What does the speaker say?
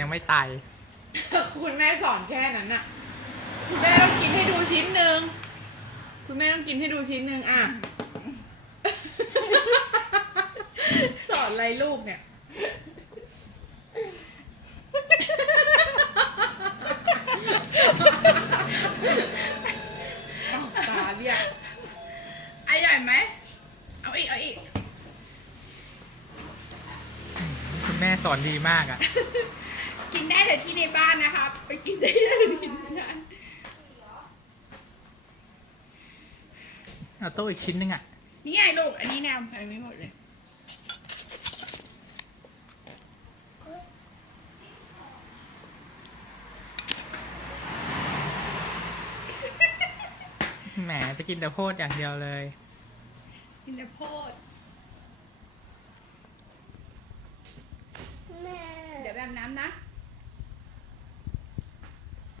ยังไม่ตาย คุณแม่สอนแค่นั้นน่ะ คุณแม่ต้องกินให้ดูชิ้นหนึ่งคุณแม่ต้องกินให้ดูชิ้นหนึ่งอะ สอนอะไรลูกเนี่ย อ้าวตาเรียกอร่อยไหม เอาอีก เอาอีก คุณแม่สอนดีมากอะ กินได้แต่ที่ในบ้านนะครับไปกินได้แต่ที่ในบ้านเอาโต้อีกชิ้นหนึงอะ นี่ไงลูกอันนี้แนวไปไม่หมดเลยแหมจะกินแต่โพดอย่างเดียวเลย กินแต่โพดแม่ เดี๋ยวแบบน้ำนะ